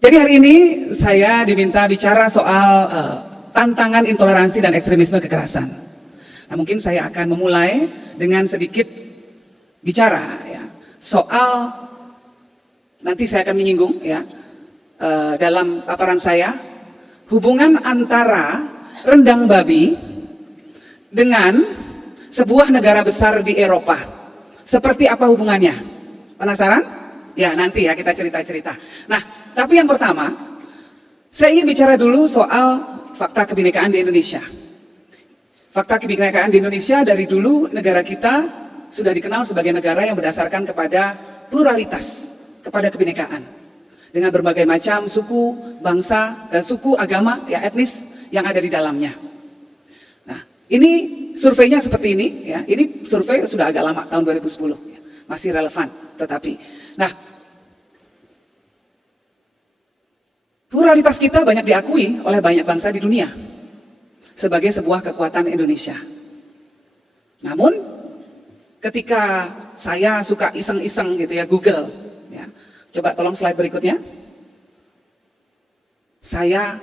Jadi hari ini saya diminta bicara soal tantangan intoleransi dan ekstremisme kekerasan. Nah, mungkin saya akan memulai dengan sedikit bicara ya, soal, nanti saya akan menyinggung ya dalam paparan saya, hubungan antara rendang babi dengan sebuah negara besar di Eropa. Seperti apa hubungannya? Penasaran? Ya, nanti ya kita cerita-cerita. Nah, tapi yang pertama, saya ingin bicara dulu soal fakta kebinekaan di Indonesia. Fakta kebinekaan di Indonesia dari dulu negara kita sudah dikenal sebagai negara yang berdasarkan kepada pluralitas, kepada kebinekaan. Dengan berbagai macam suku, bangsa, suku, agama, ya etnis yang ada di dalamnya. Nah, ini surveinya seperti ini, ya. Ini survei sudah agak lama, tahun 2010, ya. Masih relevan, tetapi, nah, pluralitas kita banyak diakui oleh banyak bangsa di dunia sebagai sebuah kekuatan Indonesia. Namun, ketika saya suka iseng-iseng gitu ya, Google, ya, coba tolong slide berikutnya. Saya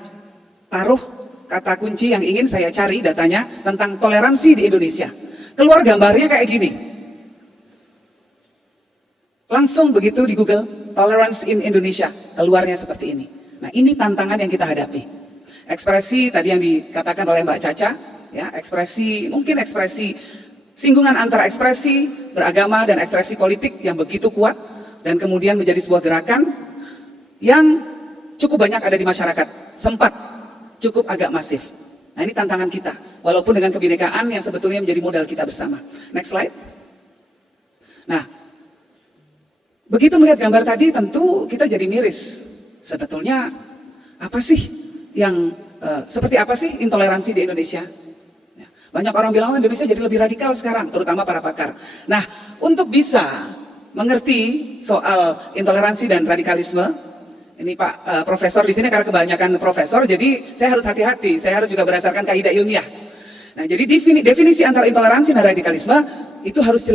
taruh kata kunci yang ingin saya cari datanya tentang toleransi di Indonesia. Keluar gambarnya kayak gini. Langsung begitu di Google, tolerance in Indonesia, keluarnya seperti ini. Nah, ini tantangan yang kita hadapi. Ekspresi tadi yang dikatakan oleh Mbak Caca, ya, ekspresi, mungkin ekspresi singgungan antara ekspresi beragama dan ekspresi politik yang begitu kuat dan kemudian menjadi sebuah gerakan yang cukup banyak ada di masyarakat, sempat cukup agak masif. Nah, ini tantangan kita, walaupun dengan kebinekaan yang sebetulnya menjadi modal kita bersama. Next slide. Nah, begitu melihat gambar tadi tentu kita jadi miris. Sebetulnya apa sih yang seperti apa sih intoleransi di Indonesia? Ya, banyak orang bilang Indonesia jadi lebih radikal sekarang, terutama para pakar. Nah, untuk bisa mengerti soal intoleransi dan radikalisme, ini Pak Profesor di sini karena kebanyakan profesor, jadi saya harus hati-hati. Saya harus juga berdasarkan kaidah ilmiah. Nah, jadi definisi antara intoleransi dan radikalisme itu harus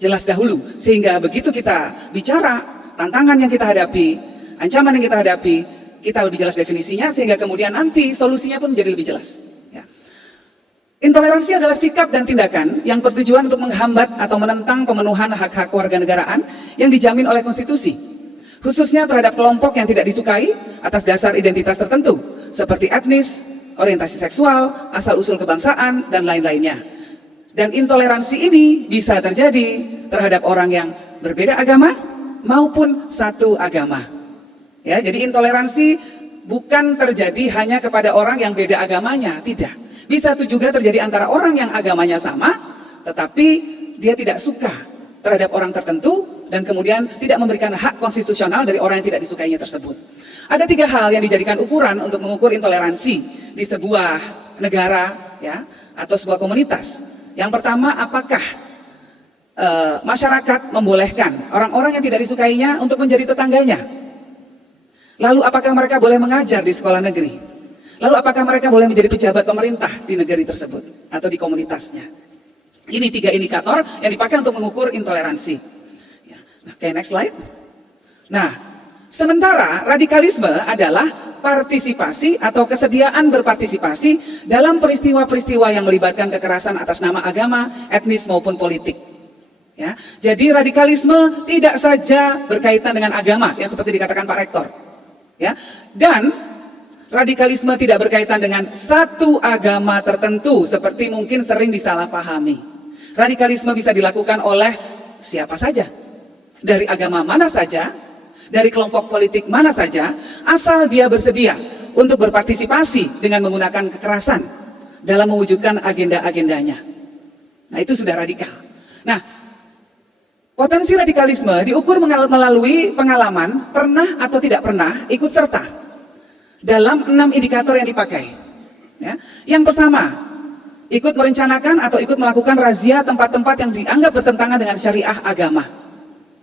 jelas dahulu, sehingga begitu kita bicara tantangan yang kita hadapi, ancaman yang kita hadapi, kita lebih jelas definisinya, sehingga kemudian nanti solusinya pun menjadi lebih jelas. Ya. Intoleransi adalah sikap dan tindakan yang bertujuan untuk menghambat atau menentang pemenuhan hak-hak kewarganegaraan yang dijamin oleh konstitusi, khususnya terhadap kelompok yang tidak disukai atas dasar identitas tertentu, seperti etnis, orientasi seksual, asal-usul kebangsaan, dan lain-lainnya. Dan intoleransi ini bisa terjadi terhadap orang yang berbeda agama maupun satu agama. Ya, jadi intoleransi bukan terjadi hanya kepada orang yang beda agamanya, tidak. Bisa itu juga terjadi antara orang yang agamanya sama, tetapi dia tidak suka terhadap orang tertentu dan kemudian tidak memberikan hak konstitusional dari orang yang tidak disukainya tersebut. Ada 3 hal yang dijadikan ukuran untuk mengukur intoleransi di sebuah negara, ya, atau sebuah komunitas. Yang pertama, apakah masyarakat membolehkan orang-orang yang tidak disukainya untuk menjadi tetangganya? Lalu apakah mereka boleh mengajar di sekolah negeri? Lalu apakah mereka boleh menjadi pejabat pemerintah di negeri tersebut atau di komunitasnya? Ini 3 indikator yang dipakai untuk mengukur intoleransi. Ya. Nah, oke, next slide. Nah, sementara radikalisme adalah partisipasi atau kesediaan berpartisipasi dalam peristiwa-peristiwa yang melibatkan kekerasan atas nama agama, etnis maupun politik. Ya, jadi radikalisme tidak saja berkaitan dengan agama yang seperti dikatakan Pak Rektor. Ya, dan radikalisme tidak berkaitan dengan satu agama tertentu seperti mungkin sering disalahpahami. Radikalisme bisa dilakukan oleh siapa saja, dari agama mana saja, dari kelompok politik mana saja, asal dia bersedia untuk berpartisipasi dengan menggunakan kekerasan dalam mewujudkan agenda-agendanya. Nah, itu sudah radikal. Nah, potensi radikalisme diukur melalui pengalaman pernah atau tidak pernah ikut serta dalam 6 indikator yang dipakai. Ya. Yang pertama, ikut merencanakan atau ikut melakukan razia tempat-tempat yang dianggap bertentangan dengan syariah agama.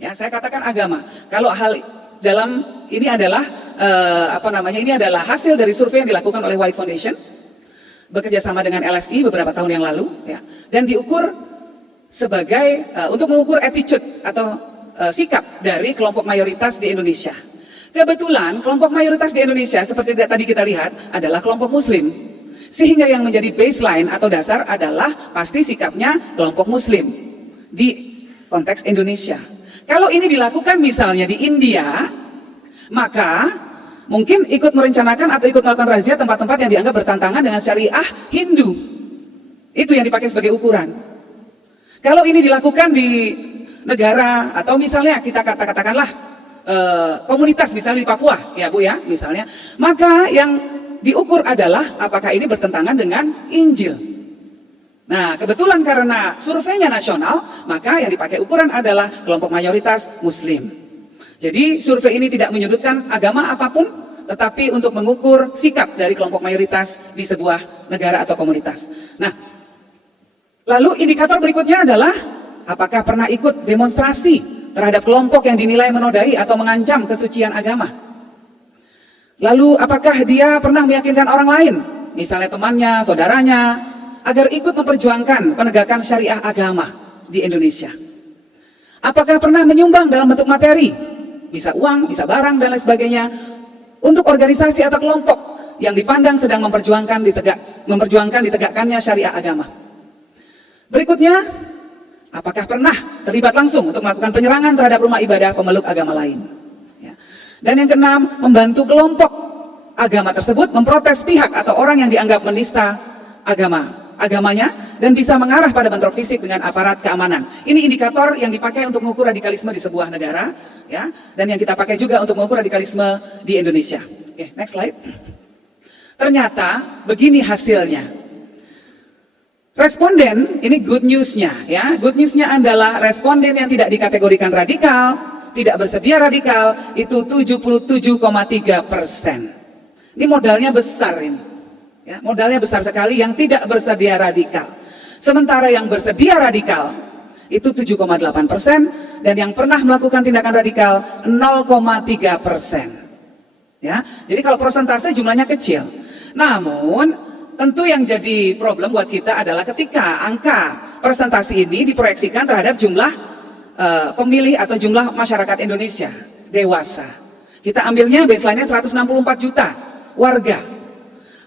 Ya, saya katakan agama. Kalau hal dalam ini adalah ini adalah hasil dari survei yang dilakukan oleh White Foundation bekerja sama dengan LSI beberapa tahun yang lalu, ya, dan diukur sebagai untuk mengukur attitude atau sikap dari kelompok mayoritas di Indonesia. Kebetulan kelompok mayoritas di Indonesia seperti tadi kita lihat adalah kelompok Muslim. Sehingga yang menjadi baseline atau dasar adalah pasti sikapnya kelompok Muslim di konteks Indonesia. Kalau ini dilakukan misalnya di India, maka mungkin ikut merencanakan atau ikut melakukan razia tempat-tempat yang dianggap bertentangan dengan syariah Hindu. Itu yang dipakai sebagai ukuran. Kalau ini dilakukan di negara atau misalnya kita katakanlah komunitas misalnya di Papua, ya Bu ya, misalnya, maka yang diukur adalah apakah ini bertentangan dengan Injil. Nah, kebetulan karena surveinya nasional, maka yang dipakai ukuran adalah kelompok mayoritas Muslim. Jadi survei ini tidak menyudutkan agama apapun, tetapi untuk mengukur sikap dari kelompok mayoritas di sebuah negara atau komunitas. Nah, lalu indikator berikutnya adalah apakah pernah ikut demonstrasi terhadap kelompok yang dinilai menodai atau mengancam kesucian agama. Lalu apakah dia pernah meyakinkan orang lain, misalnya temannya, saudaranya, agar ikut memperjuangkan penegakan syariah agama di Indonesia. Apakah pernah menyumbang dalam bentuk materi, bisa uang, bisa barang, dan lain sebagainya, untuk organisasi atau kelompok yang dipandang sedang memperjuangkan ditegakkannya syariah agama. Berikutnya, apakah pernah terlibat langsung untuk melakukan penyerangan terhadap rumah ibadah pemeluk agama lain. Dan yang keenam, membantu kelompok agama tersebut memprotes pihak atau orang yang dianggap menista agamanya dan bisa mengarah pada bentrok fisik dengan aparat keamanan. Ini indikator yang dipakai untuk mengukur radikalisme di sebuah negara, ya, dan yang kita pakai juga untuk mengukur radikalisme di Indonesia. Oke, next slide. Ternyata begini hasilnya. Responden, ini good newsnya, ya. Good newsnya adalah responden yang tidak dikategorikan radikal, tidak bersedia radikal, itu 77,3%. Ini modalnya besar ini. Ya, modalnya besar sekali yang tidak bersedia radikal. Sementara yang bersedia radikal itu 7,8% dan yang pernah melakukan tindakan radikal 0,3%. Ya, jadi kalau persentase jumlahnya kecil. Namun tentu yang jadi problem buat kita adalah ketika angka persentase ini diproyeksikan terhadap jumlah pemilih atau jumlah masyarakat Indonesia dewasa. Kita ambilnya baseline-nya 164 juta warga.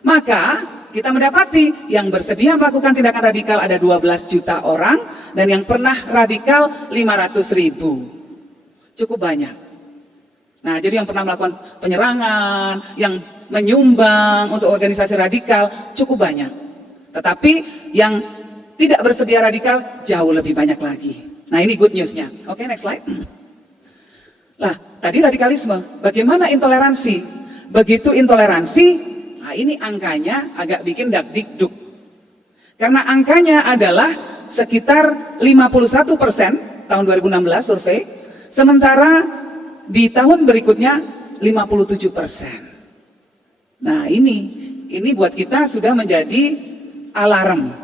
Maka kita mendapati yang bersedia melakukan tindakan radikal ada 12 juta orang dan yang pernah radikal 500.000. Cukup banyak. Nah, jadi yang pernah melakukan penyerangan, yang menyumbang untuk organisasi radikal cukup banyak. Tetapi yang tidak bersedia radikal jauh lebih banyak lagi. Nah, ini good newsnya. Oke, next slide. Lah, tadi radikalisme. Bagaimana intoleransi? Begitu intoleransi, nah ini angkanya agak bikin dakdikduk. Karena angkanya adalah sekitar 51% tahun 2016 survei, sementara di tahun berikutnya 57%. Nah, ini buat kita sudah menjadi alarm,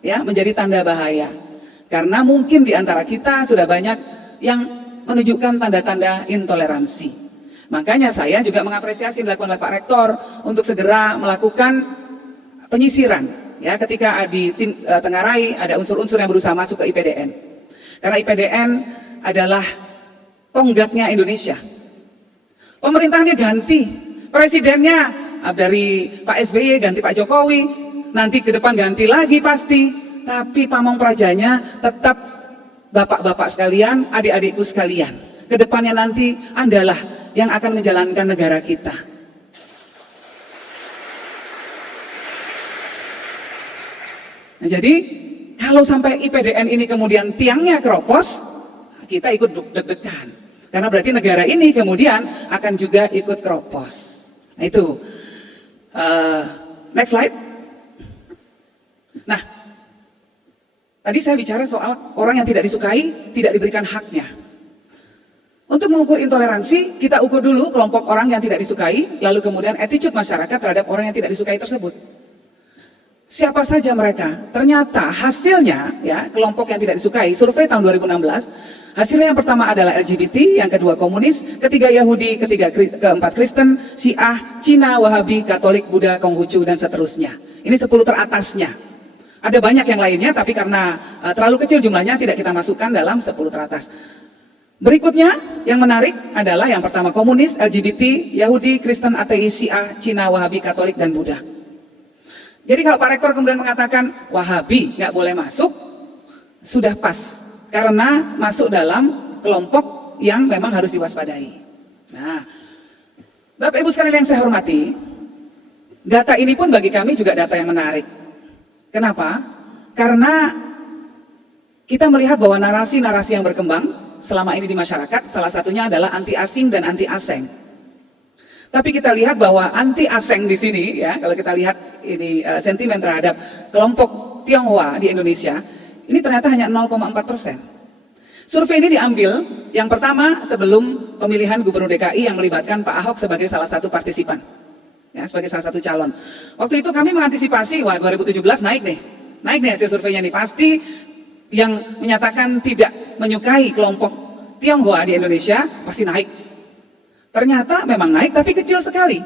ya, menjadi tanda bahaya. Karena mungkin di antara kita sudah banyak yang menunjukkan tanda-tanda intoleransi. Makanya saya juga mengapresiasi dilakukan oleh Pak Rektor untuk segera melakukan penyisiran. Ya, ketika di Tenggarai ada unsur-unsur yang berusaha masuk ke IPDN. Karena IPDN adalah tonggaknya Indonesia. Pemerintahnya ganti, presidennya dari Pak SBY ganti Pak Jokowi, nanti ke depan ganti lagi pasti. Tapi pamong prajanya tetap bapak-bapak sekalian, adik-adikku sekalian. Kedepannya nanti Andalah yang akan menjalankan negara kita. Nah, jadi kalau sampai IPDN ini kemudian tiangnya keropos, kita ikut deg-degan. Karena berarti negara ini kemudian akan juga ikut keropos. Nah itu. Next slide. Nah, tadi saya bicara soal orang yang tidak disukai, tidak diberikan haknya. Untuk mengukur intoleransi, kita ukur dulu kelompok orang yang tidak disukai, lalu kemudian attitude masyarakat terhadap orang yang tidak disukai tersebut. Siapa saja mereka? Ternyata hasilnya, ya, kelompok yang tidak disukai, survei tahun 2016, hasilnya yang pertama adalah LGBT, yang kedua komunis, ketiga Yahudi, keempat Kristen, Syiah, Cina, Wahabi, Katolik, Buddha, Konghucu, dan seterusnya. Ini 10 teratasnya. Ada banyak yang lainnya, tapi karena terlalu kecil jumlahnya tidak kita masukkan dalam 10 teratas. Berikutnya yang menarik adalah yang pertama komunis, LGBT, Yahudi, Kristen, ateis, Syiah, Cina, Wahabi, Katolik, dan Buddha. Jadi kalau Pak Rektor kemudian mengatakan Wahabi nggak boleh masuk, sudah pas. Karena masuk dalam kelompok yang memang harus diwaspadai. Nah, Bapak Ibu sekalian yang saya hormati, data ini pun bagi kami juga data yang menarik. Kenapa? Karena kita melihat bahwa narasi-narasi yang berkembang selama ini di masyarakat, salah satunya adalah anti asing dan anti aseng. Tapi kita lihat bahwa anti aseng di sini, ya, kalau kita lihat ini sentimen terhadap kelompok Tionghoa di Indonesia, ini ternyata hanya 0,4%. Survei ini diambil yang pertama sebelum pemilihan Gubernur DKI yang melibatkan Pak Ahok sebagai salah satu partisipan, ya, sebagai salah satu calon. Waktu itu kami mengantisipasi, wah 2017 naik nih hasil surveinya nih, pasti yang menyatakan tidak menyukai kelompok Tionghoa di Indonesia pasti naik. Ternyata memang naik tapi kecil sekali,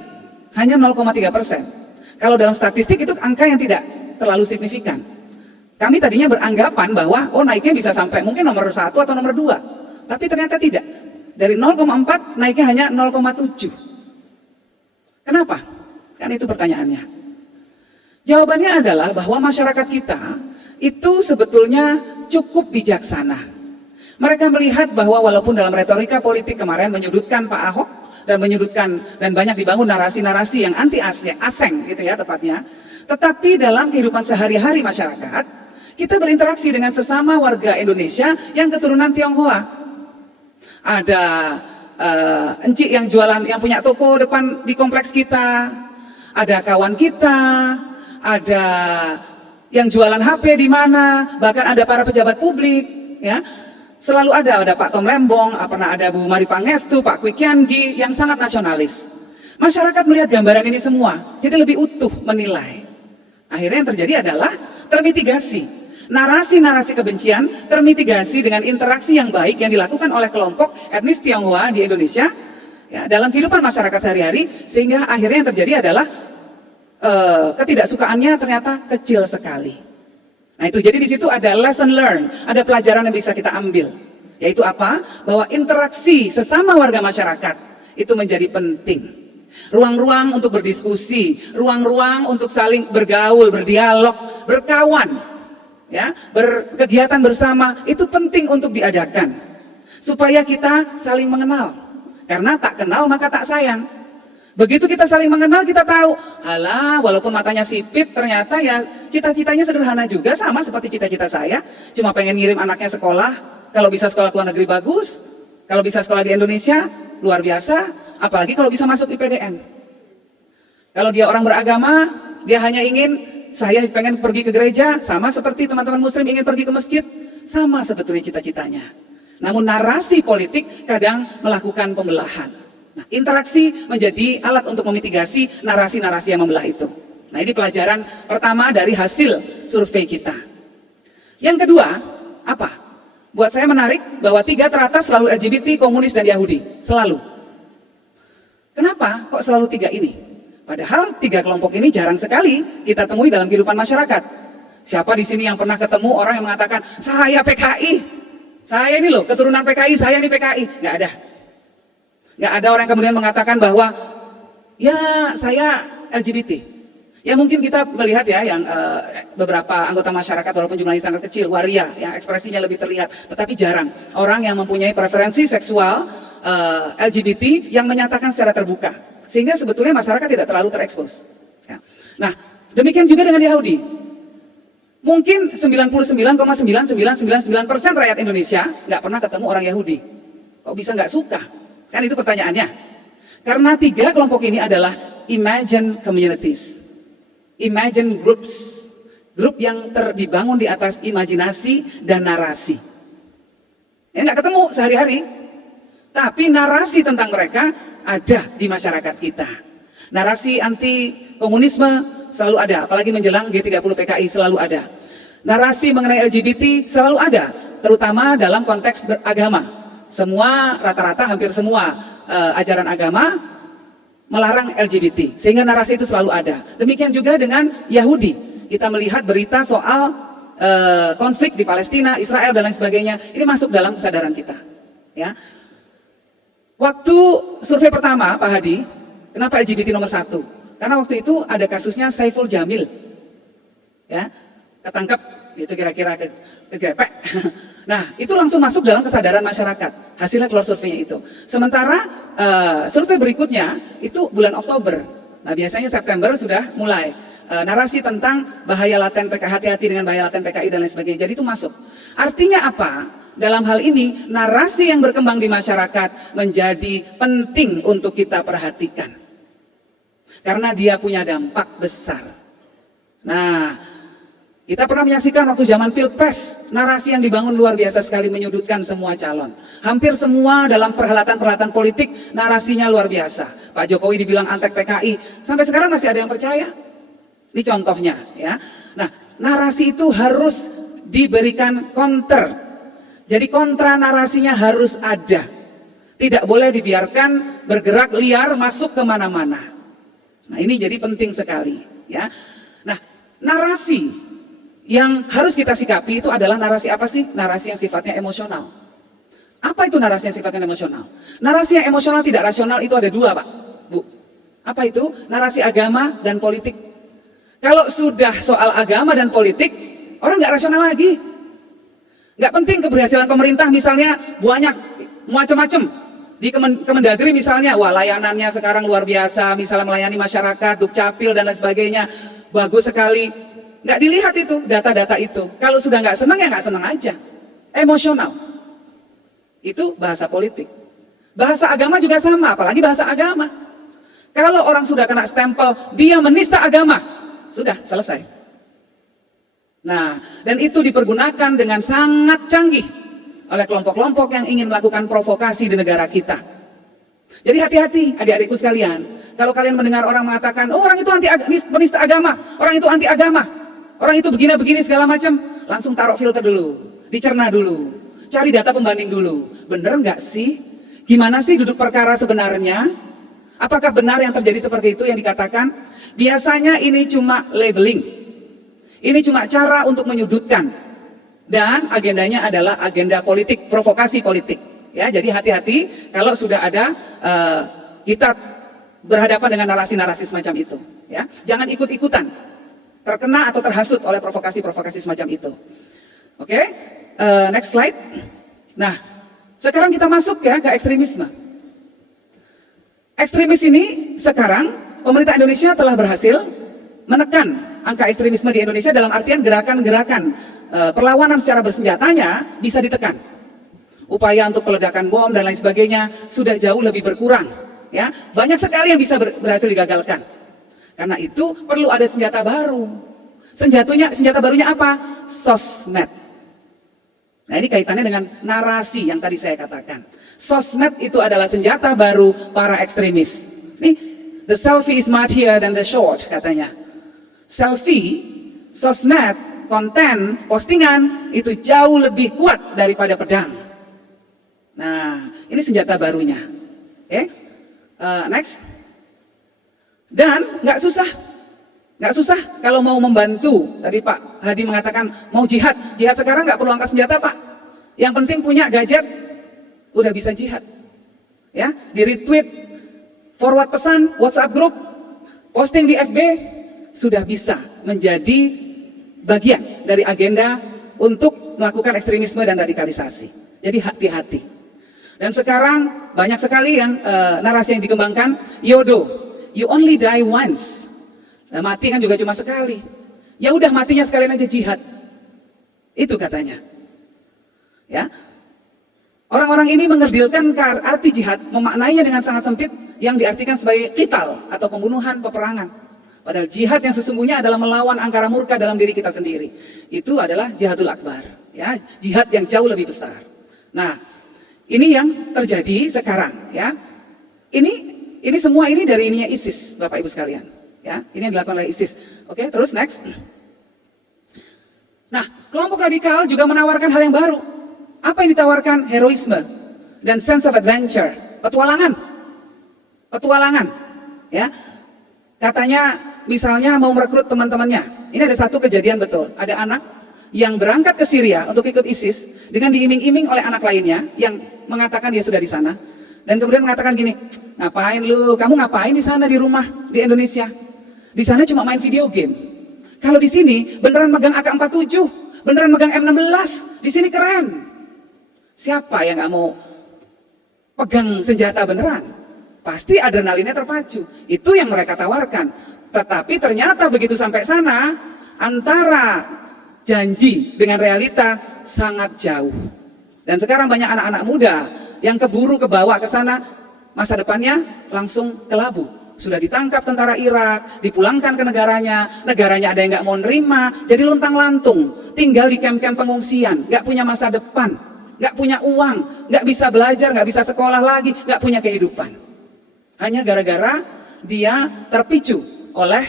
hanya 0,3%. Kalau dalam statistik itu angka yang tidak terlalu signifikan. Kami tadinya beranggapan bahwa naiknya bisa sampai mungkin nomor 1 atau nomor 2, tapi ternyata tidak. Dari 0,4 naiknya hanya 0,7. Kenapa? Kan itu pertanyaannya. Jawabannya adalah bahwa masyarakat kita itu sebetulnya cukup bijaksana. Mereka melihat bahwa walaupun dalam retorika politik kemarin menyudutkan Pak Ahok dan menyudutkan dan banyak dibangun narasi-narasi yang anti aseng gitu ya tepatnya, tetapi dalam kehidupan sehari-hari masyarakat kita berinteraksi dengan sesama warga Indonesia yang keturunan Tionghoa. Ada encik yang jualan, yang punya toko depan di kompleks kita, ada kawan kita, ada yang jualan HP di mana, bahkan ada para pejabat publik, ya. Selalu ada Pak Tom Lembong, pernah ada Bu Mari Pangestu, Pak Kwik Kian-gi yang sangat nasionalis. Masyarakat melihat gambaran ini semua, jadi lebih utuh menilai. Akhirnya yang terjadi adalah termitigasi. Narasi-narasi kebencian termitigasi dengan interaksi yang baik yang dilakukan oleh kelompok etnis Tionghoa di Indonesia, ya, dalam kehidupan masyarakat sehari-hari, sehingga akhirnya yang terjadi adalah ketidaksukaannya ternyata kecil sekali. Nah itu, jadi di situ ada lesson learned, ada pelajaran yang bisa kita ambil, yaitu apa? Bahwa interaksi sesama warga masyarakat itu menjadi penting. Ruang-ruang untuk berdiskusi, ruang-ruang untuk saling bergaul, berdialog, berkawan, ya, berkegiatan bersama itu penting untuk diadakan supaya kita saling mengenal. Karena tak kenal maka tak sayang. Begitu kita saling mengenal, kita tahu, alah, walaupun matanya sipit, ternyata ya cita-citanya sederhana juga, sama seperti cita-cita saya. Cuma pengen ngirim anaknya sekolah, kalau bisa sekolah ke luar negeri bagus, kalau bisa sekolah di Indonesia, luar biasa, apalagi kalau bisa masuk IPDN. Kalau dia orang beragama, dia hanya ingin, saya pengen pergi ke gereja, sama seperti teman-teman muslim ingin pergi ke masjid, sama sebetulnya cita-citanya. Namun narasi politik kadang melakukan pembelahan. Nah, interaksi menjadi alat untuk memitigasi narasi-narasi yang membelah itu. Nah, ini pelajaran pertama dari hasil survei kita. Yang kedua, apa? Buat saya menarik bahwa 3 teratas selalu LGBT, komunis, dan Yahudi. Selalu. Kenapa kok selalu 3 ini? Padahal 3 kelompok ini jarang sekali kita temui dalam kehidupan masyarakat. Siapa di sini yang pernah ketemu orang yang mengatakan, saya PKI, saya ini loh keturunan PKI, saya ini PKI? Nggak ada. Nggak ada orang yang kemudian mengatakan bahwa ya saya LGBT. Ya mungkin kita melihat ya yang beberapa anggota masyarakat walaupun jumlahnya sangat kecil, waria, yang ekspresinya lebih terlihat, tetapi jarang orang yang mempunyai preferensi seksual LGBT yang menyatakan secara terbuka, sehingga sebetulnya masyarakat tidak terlalu terekspos. Ya. Nah demikian juga dengan Yahudi. Mungkin 99,9999% rakyat Indonesia nggak pernah ketemu orang Yahudi. Kok bisa nggak suka? Kan itu pertanyaannya. Karena 3 kelompok ini adalah imagine communities, imagine groups, grup yang dibangun di atas imajinasi dan narasi. Ya nggak ketemu sehari-hari, tapi narasi tentang mereka ada di masyarakat kita. Narasi anti komunisme selalu ada, apalagi menjelang G30 PKI selalu ada. Narasi mengenai LGBT selalu ada, terutama dalam konteks beragama. Semua, rata-rata hampir semua ajaran agama melarang LGBT, sehingga narasi itu selalu ada. Demikian juga dengan Yahudi. Kita melihat berita soal konflik di Palestina, Israel dan lain sebagainya, ini masuk dalam kesadaran kita. Ya, waktu survei pertama Pak Hadi, kenapa LGBT nomor 1? Karena waktu itu ada kasusnya Saiful Jamil, ya, ketangkep, itu kira-kira kegrepek. Nah, itu langsung masuk dalam kesadaran masyarakat. Hasilnya keluar surveinya itu. Sementara survei berikutnya itu bulan Oktober. Nah, biasanya September sudah mulai narasi tentang bahaya laten PKI, hati-hati dengan bahaya laten PKI dan lain sebagainya. Jadi itu masuk. Artinya apa? Dalam hal ini, narasi yang berkembang di masyarakat menjadi penting untuk kita perhatikan. Karena dia punya dampak besar. Nah, kita pernah menyaksikan waktu zaman Pilpres, narasi yang dibangun luar biasa sekali menyudutkan semua calon. Hampir semua dalam perhelatan-perhelatan politik, narasinya luar biasa. Pak Jokowi dibilang antek PKI, sampai sekarang masih ada yang percaya. Ini contohnya, ya. Nah, narasi itu harus diberikan counter. Jadi kontra narasinya harus ada. Tidak boleh dibiarkan bergerak liar masuk kemana-mana. Nah, ini jadi penting sekali, ya. Nah, narasi yang harus kita sikapi itu adalah narasi apa sih? Narasi yang sifatnya emosional. Apa itu narasi yang sifatnya emosional? Narasi yang emosional tidak rasional itu ada dua, Pak, Bu. Apa itu? Narasi agama dan politik. Kalau sudah soal agama dan politik, orang nggak rasional lagi. Nggak penting keberhasilan pemerintah misalnya banyak macam-macam di Kemendagri misalnya, wah layanannya sekarang luar biasa, misalnya melayani masyarakat, Dukcapil dan lain sebagainya, bagus sekali. Nggak dilihat itu data-data itu. Kalau sudah nggak senang ya nggak senang aja, emosional. Itu bahasa politik. Bahasa agama juga sama, apalagi bahasa agama. Kalau orang sudah kena stempel dia menista agama, sudah selesai. Nah, dan itu dipergunakan dengan sangat canggih oleh kelompok-kelompok yang ingin melakukan provokasi di negara kita. Jadi hati-hati adik-adikku sekalian. Kalau kalian mendengar orang mengatakan, oh orang itu menista agama, orang itu anti agama, orang itu begini-begini segala macam, langsung taruh filter dulu, dicerna dulu, cari data pembanding dulu. Bener nggak sih? Gimana sih duduk perkara sebenarnya? Apakah benar yang terjadi seperti itu yang dikatakan? Biasanya ini cuma labeling. Ini cuma cara untuk menyudutkan, dan agendanya adalah agenda politik, provokasi politik. Ya, jadi hati-hati kalau sudah ada kita berhadapan dengan narasi-narasi semacam itu. Ya, jangan ikut-ikutan terkena atau terhasut oleh provokasi-provokasi semacam itu. Oke, next slide. Nah, sekarang kita masuk ya ke ekstremisme. Ekstremis ini sekarang pemerintah Indonesia telah berhasil menekan angka ekstremisme di Indonesia dalam artian gerakan-gerakan perlawanan secara bersenjatanya bisa ditekan. Upaya untuk peledakan bom dan lain sebagainya sudah jauh lebih berkurang. Ya, banyak sekali yang bisa berhasil digagalkan. Karena itu perlu ada senjata baru. Senjata barunya apa? Sosmed. Nah, ini kaitannya dengan narasi yang tadi saya katakan. Sosmed itu adalah senjata baru para ekstremis. Nih, the selfie is mightier than the sword katanya. Selfie, sosmed, konten, postingan itu jauh lebih kuat daripada pedang. Nah, ini senjata barunya. Oke, next. Dan nggak susah kalau mau membantu. Tadi Pak Hadi mengatakan mau jihad sekarang nggak perlu angkat senjata Pak. Yang penting punya gadget, udah bisa jihad. Ya, di retweet, forward pesan, WhatsApp group, posting di FB. Sudah bisa menjadi bagian dari agenda untuk melakukan ekstremisme dan radikalisasi. Jadi hati-hati. Dan sekarang banyak sekali yang narasi yang dikembangkan, YODO, you only die once. Nah, mati kan juga cuma sekali. Ya udah matinya sekalian aja jihad. Itu katanya. Ya. Orang-orang ini mengerdilkan arti jihad, memaknainya dengan sangat sempit yang diartikan sebagai qital atau pembunuhan, peperangan. Padahal jihad yang sesungguhnya adalah melawan angkara murka dalam diri kita sendiri. Itu adalah jihadul akbar, ya, jihad yang jauh lebih besar. Nah, ini yang terjadi sekarang, ya. Ini semua ini dari ininya ISIS, Bapak Ibu sekalian, ya. Ini yang dilakukan oleh ISIS. Oke, terus next. Nah, kelompok radikal juga menawarkan hal yang baru. Apa yang ditawarkan? Heroisme dan sense of adventure, petualangan, ya. Katanya misalnya mau merekrut teman-temannya. Ini ada satu kejadian betul. Ada anak yang berangkat ke Syria untuk ikut ISIS dengan diiming-iming oleh anak lainnya yang mengatakan dia sudah di sana dan kemudian mengatakan gini, ngapain lu, kamu ngapain di sana di rumah di Indonesia? Di sana cuma main video game. Kalau di sini beneran megang AK-47, beneran megang M16, di sini keren. Siapa yang nggak mau pegang senjata beneran? Pasti adrenalinnya terpacu. Itu yang mereka tawarkan. Tetapi ternyata begitu sampai sana, antara janji dengan realita sangat jauh. Dan sekarang banyak anak-anak muda yang keburu kebawa ke sana, masa depannya langsung kelabu. Sudah ditangkap tentara Irak, dipulangkan ke negaranya ada yang nggak mau nerima, jadi luntang-lantung, tinggal di kem-kem pengungsian, nggak punya masa depan, nggak punya uang, nggak bisa belajar, nggak bisa sekolah lagi, nggak punya kehidupan. Hanya gara-gara dia terpicu oleh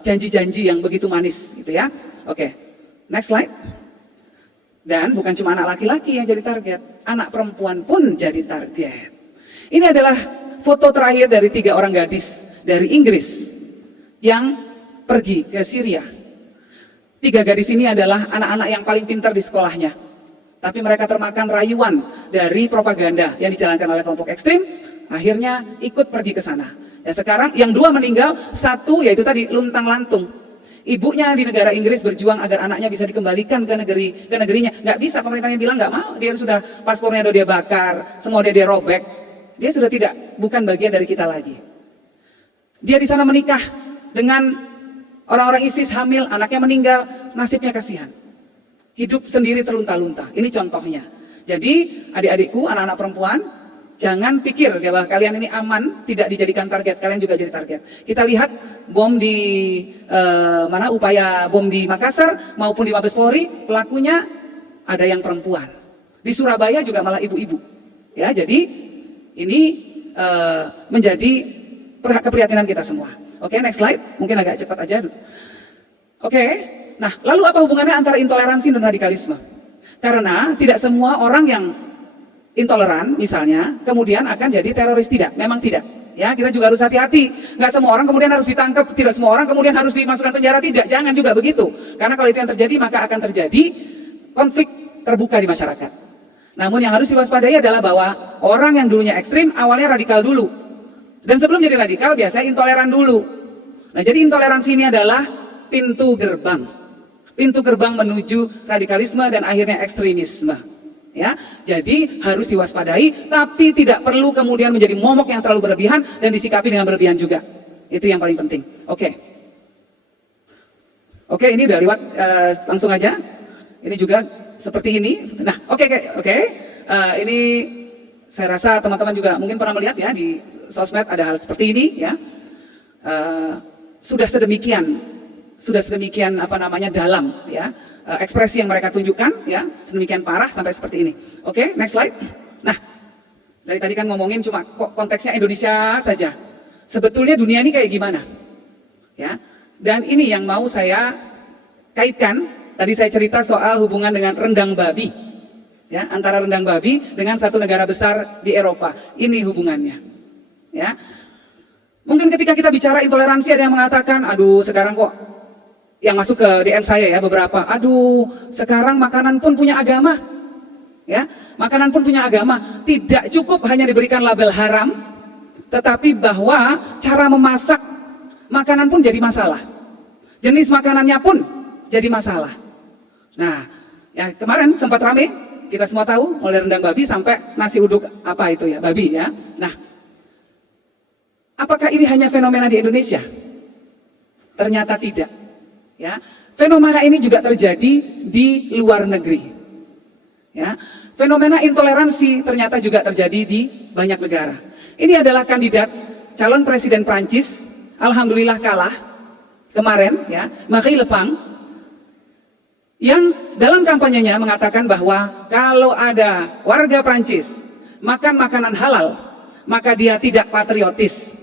janji-janji yang begitu manis, gitu ya. Oke, next slide. Dan bukan cuma anak laki-laki yang jadi target, anak perempuan pun jadi target. Ini adalah foto terakhir dari 3 orang gadis dari Inggris yang pergi ke Syria. 3 gadis ini adalah anak-anak yang paling pintar di sekolahnya. Tapi mereka termakan rayuan dari propaganda yang dijalankan oleh kelompok ekstrim, akhirnya ikut pergi ke sana. Ya sekarang yang 2 meninggal, 1 yaitu tadi luntang-lantung. Ibunya di negara Inggris berjuang agar anaknya bisa dikembalikan ke negerinya. Nggak bisa, pemerintahnya bilang nggak mau. Dia sudah paspornya udah dia bakar, semua dia robek. Dia sudah tidak, bukan bagian dari kita lagi. Dia di sana menikah dengan orang-orang ISIS, hamil, anaknya meninggal, nasibnya kasihan. Hidup sendiri terlunta-lunta. Ini contohnya. Jadi adik-adikku, anak-anak perempuan, jangan pikir bahwa kalian ini aman, tidak dijadikan target, kalian juga jadi target. Kita lihat bom di upaya bom di Makassar maupun di Mabes Polri, pelakunya ada yang perempuan. Di Surabaya juga malah ibu-ibu. Ya, jadi ini menjadi keprihatinan kita semua. Oke, next slide. Mungkin agak cepat aja. Oke, nah lalu apa hubungannya antara intoleransi dan radikalisme? Karena tidak semua orang yang intoleran misalnya kemudian akan jadi teroris, tidak, memang tidak. Ya, kita juga harus hati-hati. Nggak semua orang kemudian harus ditangkap, tidak semua orang kemudian harus dimasukkan penjara, tidak. Jangan juga begitu. Karena kalau itu yang terjadi maka akan terjadi konflik terbuka di masyarakat. Namun yang harus diwaspadai adalah bahwa orang yang dulunya ekstrim awalnya radikal dulu. Dan sebelum jadi radikal biasanya intoleran dulu. Nah, jadi intoleransi ini adalah pintu gerbang. Pintu gerbang menuju radikalisme dan akhirnya ekstremisme. Ya, jadi harus diwaspadai, tapi tidak perlu kemudian menjadi momok yang terlalu berlebihan dan disikapi dengan berlebihan juga. Itu yang paling penting. Oke, ini udah lewat, langsung aja. Ini juga seperti ini. Nah, oke. Ini saya rasa teman-teman juga mungkin pernah melihat ya di sosmed ada hal seperti ini ya. Sudah sedemikian dalam ya. Ekspresi yang mereka tunjukkan ya, sedemikian parah sampai seperti ini. Oke, next slide. Nah, dari tadi kan ngomongin cuma konteksnya Indonesia saja. Sebetulnya dunia ini kayak gimana? Ya. Dan ini yang mau saya kaitkan. Tadi saya cerita soal hubungan dengan rendang babi. Ya, antara rendang babi dengan satu negara besar di Eropa. Ini hubungannya. Ya. Mungkin ketika kita bicara intoleransi ada yang mengatakan, aduh sekarang kok yang masuk ke DM saya ya beberapa, aduh sekarang makanan pun punya agama. Ya, makanan pun punya agama. Tidak cukup hanya diberikan label haram, tetapi bahwa cara memasak makanan pun jadi masalah. Jenis makanannya pun jadi masalah. Nah, ya kemarin sempat rame, kita semua tahu, mulai rendang babi sampai nasi uduk apa itu ya, babi ya. Nah, apakah ini hanya fenomena di Indonesia? Ternyata tidak. Ya, fenomena ini juga terjadi di luar negeri. Ya, fenomena intoleransi ternyata juga terjadi di banyak negara. Ini adalah kandidat calon presiden Prancis, alhamdulillah kalah kemarin, ya, Marine Le Pen, yang dalam kampanyenya mengatakan bahwa kalau ada warga Prancis makan makanan halal, maka dia tidak patriotis.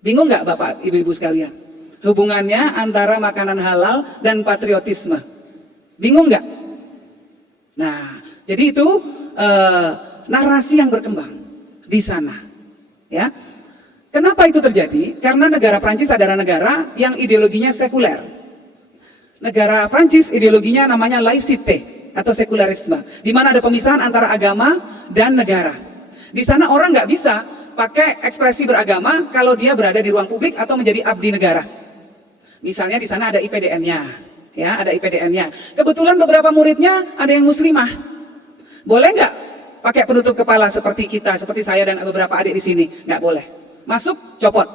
Bingung nggak Bapak, Ibu-ibu sekalian? Hubungannya antara makanan halal dan patriotisme. Bingung nggak? Nah, jadi itu narasi yang berkembang di sana. Ya, kenapa itu terjadi? Karena negara Prancis adalah negara yang ideologinya sekuler. Negara Prancis ideologinya namanya laicite atau sekularisme, di mana ada pemisahan antara agama dan negara. Di sana orang nggak bisa pakai ekspresi beragama kalau dia berada di ruang publik atau menjadi abdi negara. Misalnya di sana ada IPDN-nya, ya ada IPDN-nya. Kebetulan beberapa muridnya ada yang muslimah, boleh nggak pakai penutup kepala seperti kita, seperti saya dan beberapa adik di sini? Nggak boleh. Masuk, copot.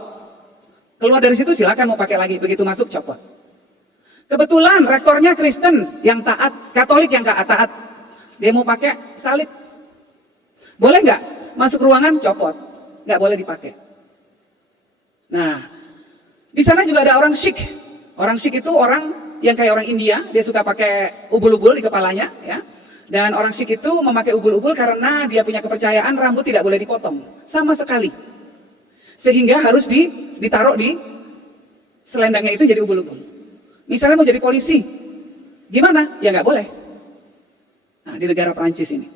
Keluar dari situ silakan mau pakai lagi, begitu masuk copot. Kebetulan rektornya Kristen yang taat, Katolik yang taat, dia mau pakai salib, boleh nggak? Masuk ruangan copot, nggak boleh dipakai. Nah, di sana juga ada orang Sikh. Orang Sikh itu orang yang kayak orang India, dia suka pakai ubul-ubul di kepalanya, ya. Dan orang Sikh itu memakai ubul-ubul karena dia punya kepercayaan rambut tidak boleh dipotong sama sekali, sehingga harus ditaruh di selendangnya itu jadi ubul-ubul. Misalnya mau jadi polisi, gimana? Ya nggak boleh. Nah, di negara Prancis ini.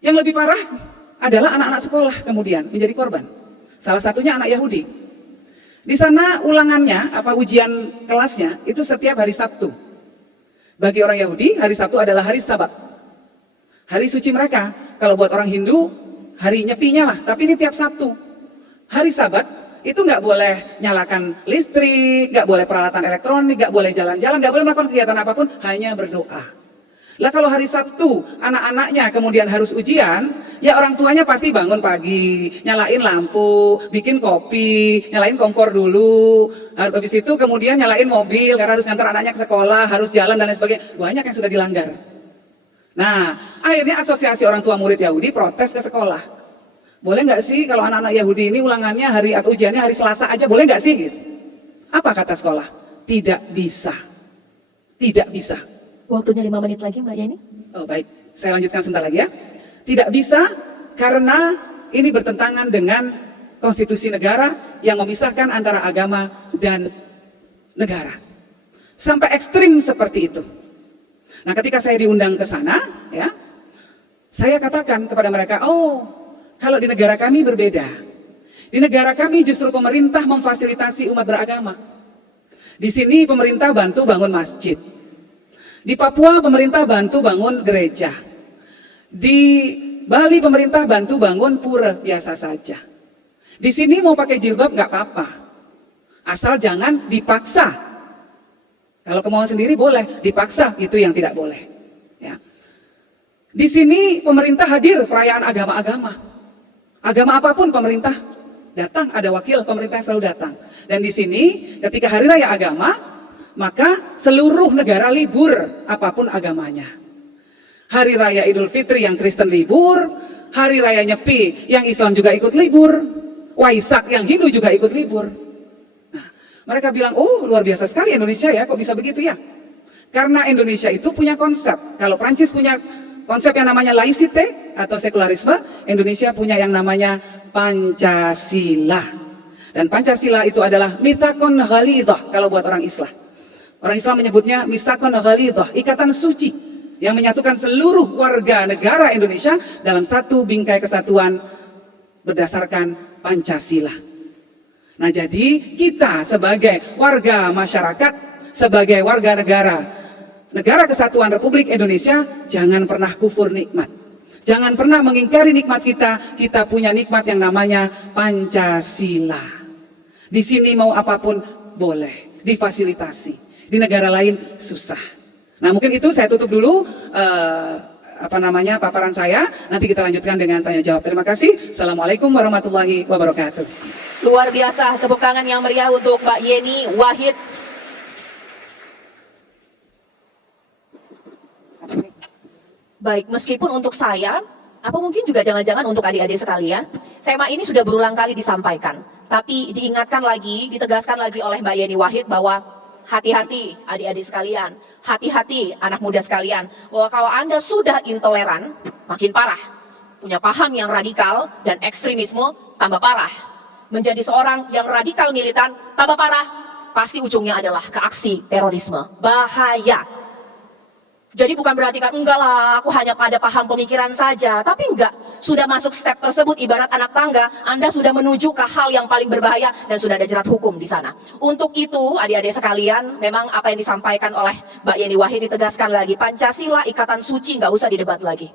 Yang lebih parah adalah anak-anak sekolah kemudian menjadi korban. Salah satunya anak Yahudi. Di sana ulangannya, ujian kelasnya itu setiap hari Sabtu. Bagi orang Yahudi, hari Sabtu adalah hari Sabat. Hari suci mereka. Kalau buat orang Hindu, hari nyepinya lah. Tapi ini tiap Sabtu. Hari Sabat itu nggak boleh nyalakan listrik, nggak boleh peralatan elektronik, nggak boleh jalan-jalan, nggak boleh melakukan kegiatan apapun, hanya berdoa. Lah kalau hari Sabtu anak-anaknya kemudian harus ujian, ya orang tuanya pasti bangun pagi, nyalain lampu, bikin kopi, nyalain kompor dulu, habis itu kemudian nyalain mobil karena harus ngantar anaknya ke sekolah, harus jalan dan lain sebagainya. Banyak yang sudah dilanggar. Nah, akhirnya asosiasi orang tua murid Yahudi protes ke sekolah. Boleh nggak sih kalau anak-anak Yahudi ini ulangannya hari atau ujiannya hari Selasa aja, boleh nggak sih? Gitu. Apa kata sekolah? Tidak bisa. Tidak bisa. Waktunya 5 menit lagi Mbak Yeni. Oh baik, saya lanjutkan sebentar lagi ya. Tidak bisa karena ini bertentangan dengan konstitusi negara yang memisahkan antara agama dan negara. Sampai ekstrim seperti itu. Nah ketika saya diundang ke sana, ya, saya katakan kepada mereka, oh, kalau di negara kami berbeda. Di negara kami justru pemerintah memfasilitasi umat beragama. Di sini pemerintah bantu bangun masjid. Di Papua pemerintah bantu bangun gereja. Di Bali pemerintah bantu bangun pura biasa saja. Di sini mau pakai jilbab nggak apa-apa. Asal jangan dipaksa. Kalau kemauan sendiri boleh, dipaksa itu yang tidak boleh. Ya. Di sini pemerintah hadir perayaan agama-agama. Agama apapun pemerintah datang, ada wakil pemerintah yang selalu datang. Dan di sini ketika hari raya agama, maka seluruh negara libur apapun agamanya. Hari raya Idul Fitri yang Kristen libur, hari raya Nyepi yang Islam juga ikut libur, Waisak yang Hindu juga ikut libur. Nah, mereka bilang, oh luar biasa sekali Indonesia ya, kok bisa begitu ya? Karena Indonesia itu punya konsep, kalau Prancis punya konsep yang namanya laicite atau sekularisme, Indonesia punya yang namanya Pancasila. Dan Pancasila itu adalah mitsaqun ghalidhah kalau buat orang Islam. Orang Islam menyebutnya mitsaqun ghalidhah, ikatan suci yang menyatukan seluruh warga negara Indonesia dalam satu bingkai kesatuan berdasarkan Pancasila. Nah, jadi kita sebagai warga masyarakat, sebagai warga Negara Kesatuan Republik Indonesia, jangan pernah kufur nikmat. Jangan pernah mengingkari nikmat kita. Kita punya nikmat yang namanya Pancasila. Di sini mau apapun boleh, difasilitasi. Di negara lain susah. Nah mungkin itu saya tutup dulu paparan saya. Nanti kita lanjutkan dengan tanya jawab. Terima kasih. Assalamualaikum warahmatullahi wabarakatuh. Luar biasa, tepuk tangan yang meriah untuk Mbak Yeni Wahid. Baik, meskipun untuk saya, apa mungkin juga jangan-jangan untuk adik-adik sekalian, tema ini sudah berulang kali disampaikan. Tapi diingatkan lagi, ditegaskan lagi oleh Mbak Yeni Wahid bahwa hati-hati adik-adik sekalian, hati-hati anak muda sekalian, bahwa kalau Anda sudah intoleran, makin parah. Punya paham yang radikal dan ekstremisme, tambah parah. Menjadi seorang yang radikal militan, tambah parah. Pasti ujungnya adalah ke aksi terorisme. Bahaya. Jadi bukan berarti kan enggak lah, aku hanya pada paham pemikiran saja, tapi enggak. Sudah masuk step tersebut ibarat anak tangga, Anda sudah menuju ke hal yang paling berbahaya dan sudah ada jerat hukum di sana. Untuk itu, adik-adik sekalian, memang apa yang disampaikan oleh Mbak Yeni Wahid ditegaskan lagi, Pancasila ikatan suci, nggak usah didebat lagi.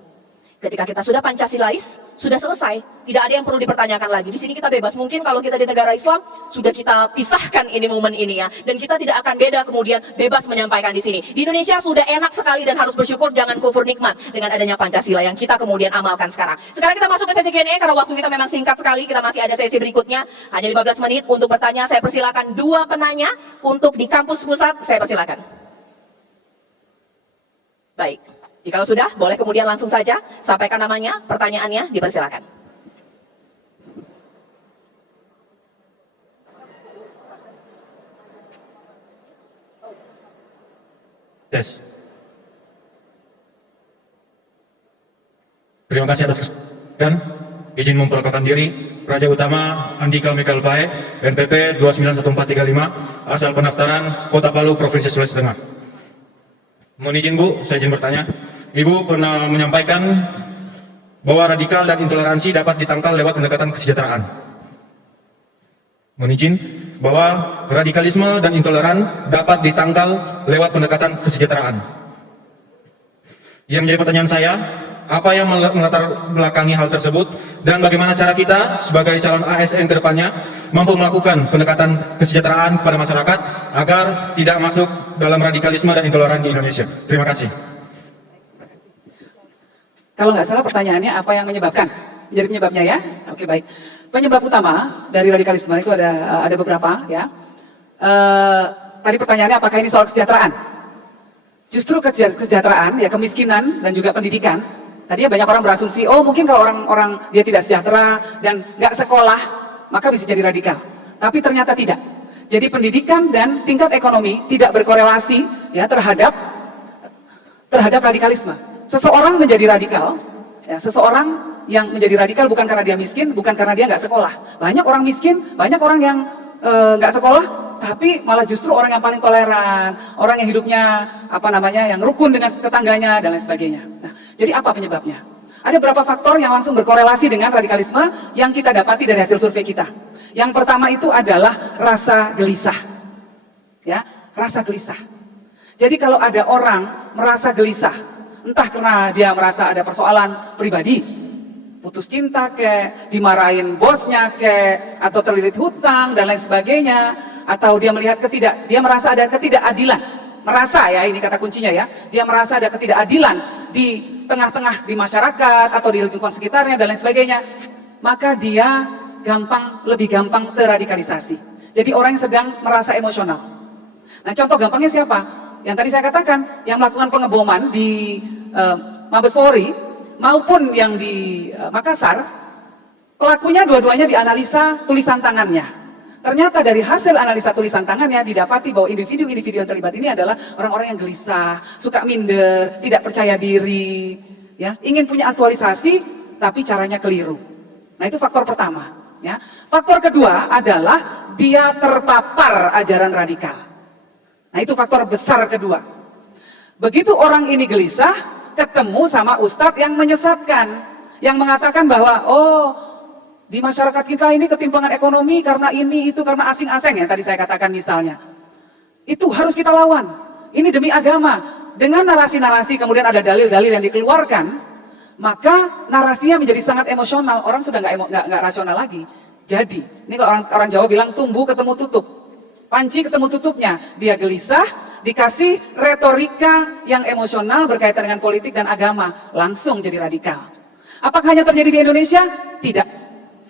Ketika kita sudah Pancasilais, sudah selesai. Tidak ada yang perlu dipertanyakan lagi. Di sini kita bebas. Mungkin kalau kita di negara Islam, sudah kita pisahkan ini momen ini ya. Dan kita tidak akan beda kemudian bebas menyampaikan di sini. Di Indonesia sudah enak sekali dan harus bersyukur, jangan kufur nikmat dengan adanya Pancasila yang kita kemudian amalkan sekarang. Sekarang kita masuk ke sesi Q&A karena waktu kita memang singkat sekali. Kita masih ada sesi berikutnya. Hanya 15 menit untuk bertanya. Saya persilakan dua penanya untuk di kampus pusat. Saya persilakan. Baik. Jika sudah, boleh kemudian langsung saja sampaikan namanya, pertanyaannya, dipersilakan. Tes. Terima kasih atas kesempatan. Izin memperkenalkan diri, Raja Utama Andika Mikael Pae, NPP 291435, asal pendaftaran Kota Palu, Provinsi Sulawesi Tengah. Mohon izin Bu, saya izin bertanya. Ibu pernah menyampaikan bahwa radikal dan intoleransi dapat ditangkal lewat pendekatan kesejahteraan. Mohon izin bahwa radikalisme dan intoleran dapat ditangkal lewat pendekatan kesejahteraan. Yang menjadi pertanyaan saya, apa yang melatar belakangi hal tersebut dan bagaimana cara kita sebagai calon ASN ke depannya mampu melakukan pendekatan kesejahteraan kepada masyarakat agar tidak masuk dalam radikalisme dan intoleran di Indonesia. Terima kasih. Kalau nggak salah pertanyaannya apa yang menyebabkan? Jadi penyebabnya ya? Oke, baik. Penyebab utama dari radikalisme itu ada beberapa ya. Tadi pertanyaannya apakah ini soal kesejahteraan? Justru kesejahteraan ya, kemiskinan dan juga pendidikan. Tadinya banyak orang berasumsi, oh mungkin kalau orang dia tidak sejahtera dan nggak sekolah, maka bisa jadi radikal. Tapi ternyata tidak. Jadi pendidikan dan tingkat ekonomi tidak berkorelasi ya terhadap radikalisme. Seseorang menjadi radikal, ya, seseorang yang menjadi radikal bukan karena dia miskin, bukan karena dia nggak sekolah. Banyak orang miskin, banyak orang yang nggak sekolah, tapi malah justru orang yang paling toleran, orang yang hidupnya yang rukun dengan tetangganya dan lain sebagainya. Nah, jadi apa penyebabnya? Ada beberapa faktor yang langsung berkorelasi dengan radikalisme yang kita dapati dari hasil survei kita. Yang pertama itu adalah rasa gelisah, ya, rasa gelisah. Jadi kalau ada orang merasa gelisah, entah karena dia merasa ada persoalan pribadi, putus cinta dimarahin bosnya atau terlilit hutang dan lain sebagainya, atau dia melihat dia merasa ada ketidakadilan, merasa ya ini kata kuncinya ya, dia merasa ada ketidakadilan di tengah-tengah di masyarakat atau di lingkungan sekitarnya dan lain sebagainya, maka dia lebih gampang terradikalisasi. Jadi orang yang sedang merasa emosional. Nah, contoh gampangnya siapa? Yang tadi saya katakan, yang melakukan pengeboman di Mabes Polri maupun yang di Makassar, pelakunya dua-duanya dianalisa tulisan tangannya. Ternyata dari hasil analisa tulisan tangannya didapati bahwa individu-individu yang terlibat ini adalah orang-orang yang gelisah, suka minder, tidak percaya diri, ya, ingin punya aktualisasi tapi caranya keliru. Nah, itu faktor pertama. Ya. Faktor kedua adalah dia terpapar ajaran radikal. Nah, itu faktor besar kedua. Begitu orang ini gelisah, ketemu sama ustadz yang menyesatkan, yang mengatakan bahwa, oh, di masyarakat kita ini ketimpangan ekonomi karena ini, itu, karena asing-asing yang tadi saya katakan misalnya. Itu harus kita lawan. Ini demi agama. Dengan narasi-narasi kemudian ada dalil-dalil yang dikeluarkan, maka narasinya menjadi sangat emosional. Orang sudah nggak rasional lagi. Jadi, ini kalau orang Jawa bilang tumbuh ketemu tutup. Panci ketemu tutupnya, dia gelisah, dikasih retorika yang emosional berkaitan dengan politik dan agama, langsung jadi radikal. Apakah hanya terjadi di Indonesia? Tidak.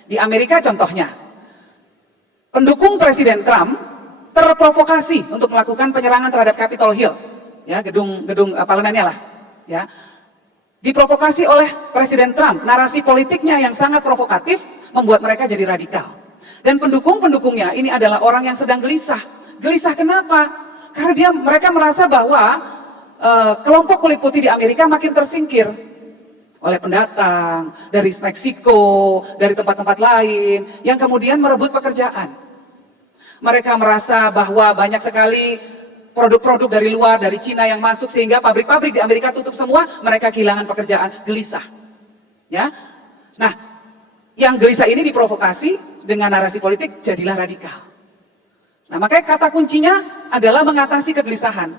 Di Amerika contohnya, pendukung Presiden Trump terprovokasi untuk melakukan penyerangan terhadap Capitol Hill, ya, gedung parlemennya lah, ya. Diprovokasi oleh Presiden Trump, narasi politiknya yang sangat provokatif membuat mereka jadi radikal. Dan pendukung-pendukungnya ini adalah orang yang sedang gelisah. Gelisah kenapa? Karena mereka merasa bahwa kelompok kulit putih di Amerika makin tersingkir oleh pendatang dari Meksiko, dari tempat-tempat lain yang kemudian merebut pekerjaan. Mereka merasa bahwa banyak sekali produk-produk dari luar, dari Cina yang masuk sehingga pabrik-pabrik di Amerika tutup semua, mereka kehilangan pekerjaan, gelisah. Ya. Nah, yang gelisah ini diprovokasi dengan narasi politik, jadilah radikal. Nah, makanya kata kuncinya adalah mengatasi kegelisahan.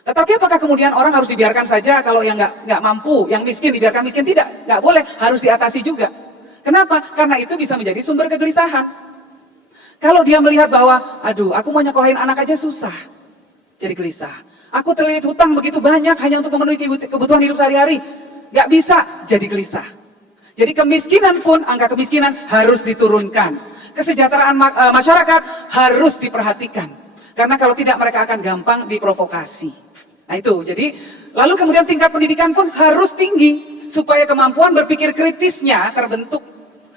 Tetapi apakah kemudian orang harus dibiarkan saja kalau yang nggak mampu, yang miskin dibiarkan miskin? Tidak, nggak boleh, harus diatasi juga. Kenapa? Karena itu bisa menjadi sumber kegelisahan. Kalau dia melihat bahwa, aduh, aku mau nyekolahin anak aja susah, jadi gelisah. Aku terlilit hutang begitu banyak hanya untuk memenuhi kebutuhan hidup sehari-hari, nggak bisa, jadi gelisah. Jadi kemiskinan pun, angka kemiskinan harus diturunkan. Kesejahteraan masyarakat harus diperhatikan. Karena kalau tidak mereka akan gampang diprovokasi. Nah itu, jadi lalu kemudian tingkat pendidikan pun harus tinggi. Supaya kemampuan berpikir kritisnya terbentuk.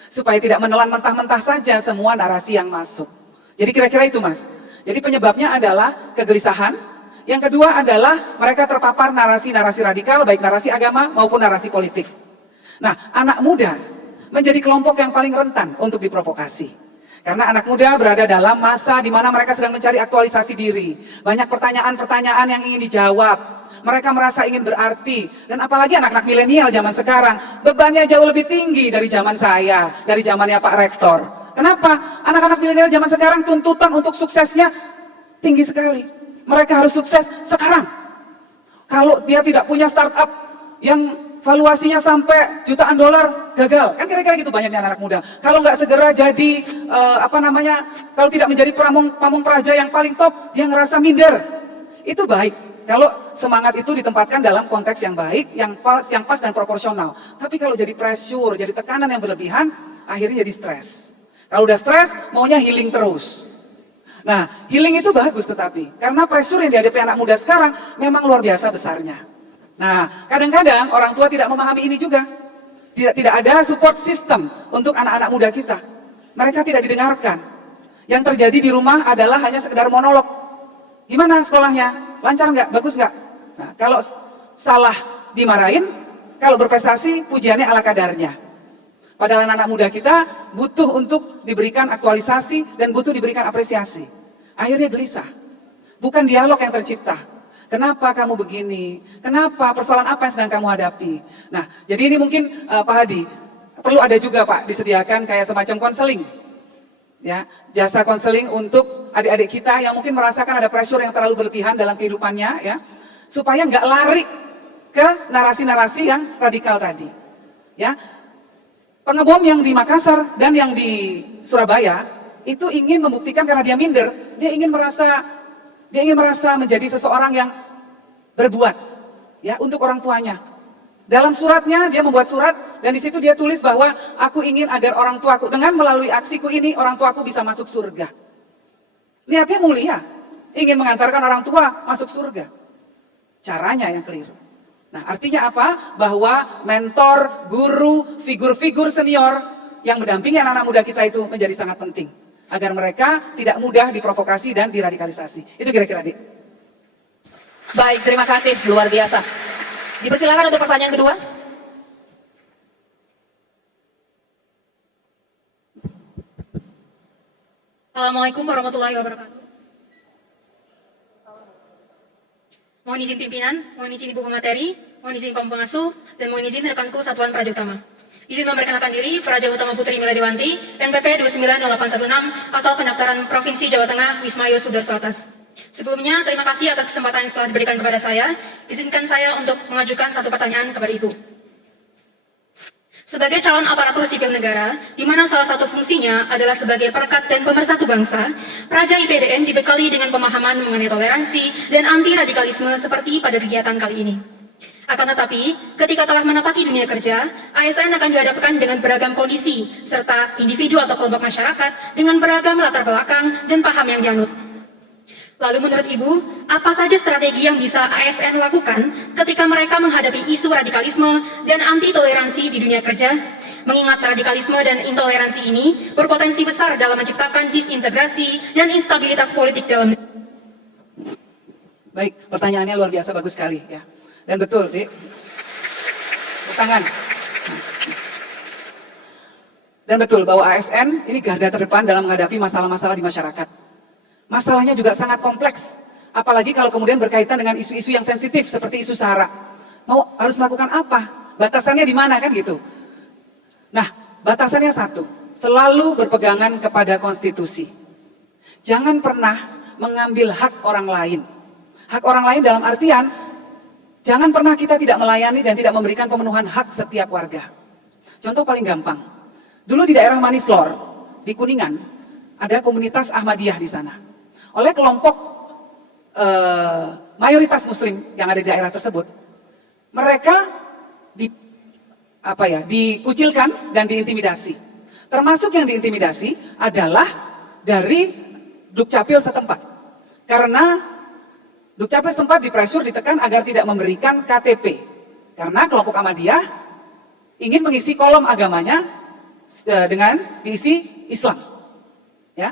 Supaya tidak menelan mentah-mentah saja semua narasi yang masuk. Jadi kira-kira itu Mas. Jadi penyebabnya adalah kegelisahan. Yang kedua adalah mereka terpapar narasi-narasi radikal, baik narasi agama maupun narasi politik. Nah, anak muda menjadi kelompok yang paling rentan untuk diprovokasi. Karena anak muda berada dalam masa di mana mereka sedang mencari aktualisasi diri. Banyak pertanyaan-pertanyaan yang ingin dijawab. Mereka merasa ingin berarti. Dan apalagi anak-anak milenial zaman sekarang, bebannya jauh lebih tinggi dari zaman saya, dari zamannya Pak Rektor. Kenapa? Anak-anak milenial zaman sekarang tuntutan untuk suksesnya tinggi sekali. Mereka harus sukses sekarang. Kalau dia tidak punya startup yang valuasinya sampai jutaan dolar, gagal. Kan kira-kira gitu banyaknya anak muda. Kalau nggak segera jadi kalau tidak menjadi pamong praja yang paling top, dia ngerasa minder. Itu baik. Kalau semangat itu ditempatkan dalam konteks yang baik, yang pas dan proporsional. Tapi kalau jadi pressure, jadi tekanan yang berlebihan, akhirnya jadi stres. Kalau udah stres, maunya healing terus. Nah, healing itu bagus tetapi, karena pressure yang dihadapi anak muda sekarang memang luar biasa besarnya. Nah, kadang-kadang orang tua tidak memahami ini juga. Tidak ada support system untuk anak-anak muda kita. Mereka tidak didengarkan. Yang terjadi di rumah adalah hanya sekedar monolog. Gimana sekolahnya? Lancar nggak? Bagus nggak? Nah, kalau salah dimarahin, kalau berprestasi pujiannya ala kadarnya. Padahal anak-anak muda kita butuh untuk diberikan aktualisasi dan butuh diberikan apresiasi. Akhirnya gelisah. Bukan dialog yang tercipta. Kenapa kamu begini? Kenapa? Persoalan apa yang sedang kamu hadapi? Nah, jadi ini mungkin Pak Hadi, perlu ada juga Pak disediakan kayak semacam konseling. Ya, jasa konseling untuk adik-adik kita yang mungkin merasakan ada pressure yang terlalu berlebihan dalam kehidupannya, ya, supaya nggak lari ke narasi-narasi yang radikal tadi. Ya, pengebom yang di Makassar dan yang di Surabaya itu ingin membuktikan karena dia minder, dia ingin merasa menjadi seseorang yang berbuat, ya, untuk orang tuanya. Dalam suratnya dia membuat surat dan di situ dia tulis bahwa aku ingin agar orang tuaku dengan melalui aksiku ini orang tuaku bisa masuk surga. Niatnya mulia, ingin mengantarkan orang tua masuk surga. Caranya yang keliru. Nah, artinya apa? Bahwa mentor, guru, figur-figur senior yang mendampingi anak-anak muda kita itu menjadi sangat penting agar mereka tidak mudah diprovokasi dan diradikalisasi. Itu kira-kira, Dik. Baik, terima kasih, luar biasa. Dipersilakan untuk pertanyaan kedua. Assalamualaikum warahmatullahi wabarakatuh. Mohon izin pimpinan, mohon izin ibu pemateri, mohon izin Pak Pengasuh, dan mohon izin rekanku Satuan Praja Utama. Izin memperkenalkan diri, Praja Utama Putri Miladiwanti, NPP 29816, asal pendaftaran Provinsi Jawa Tengah, Wismayo Sudarso Atas. Sebelumnya, terima kasih atas kesempatan yang telah diberikan kepada saya. Izinkan saya untuk mengajukan satu pertanyaan kepada Ibu. Sebagai calon aparatur sipil negara, di mana salah satu fungsinya adalah sebagai perekat dan pemersatu bangsa, Praja IPDN dibekali dengan pemahaman mengenai toleransi dan anti-radikalisme seperti pada kegiatan kali ini. Akan tetapi, ketika telah menapaki dunia kerja, ASN akan dihadapkan dengan beragam kondisi, serta individu atau kelompok masyarakat dengan beragam latar belakang dan paham yang dianut. Lalu menurut Ibu, apa saja strategi yang bisa ASN lakukan ketika mereka menghadapi isu radikalisme dan anti-toleransi di dunia kerja? Mengingat radikalisme dan intoleransi ini berpotensi besar dalam menciptakan disintegrasi dan instabilitas politik dalam. Baik, pertanyaannya luar biasa bagus sekali, ya. Dan betul, Dik. Tangan. Dan betul bahwa ASN ini garda terdepan dalam menghadapi masalah-masalah di masyarakat. Masalahnya juga sangat kompleks. Apalagi kalau kemudian berkaitan dengan isu-isu yang sensitif seperti isu SARA. Harus melakukan apa? Batasannya di mana kan gitu. Nah, batasannya satu, selalu berpegangan kepada konstitusi. Jangan pernah mengambil hak orang lain. Hak orang lain dalam artian, jangan pernah kita tidak melayani dan tidak memberikan pemenuhan hak setiap warga. Contoh paling gampang, dulu di daerah Manislor, di Kuningan, ada komunitas Ahmadiyah di sana. Oleh kelompok mayoritas Muslim yang ada di daerah tersebut, mereka dikucilkan dan diintimidasi. Termasuk yang diintimidasi adalah dari Dukcapil setempat. Karena Dukcapil setempat dipresur, ditekan agar tidak memberikan KTP. Karena kelompok Ahmadiyah ingin mengisi kolom agamanya dengan diisi Islam. Ya.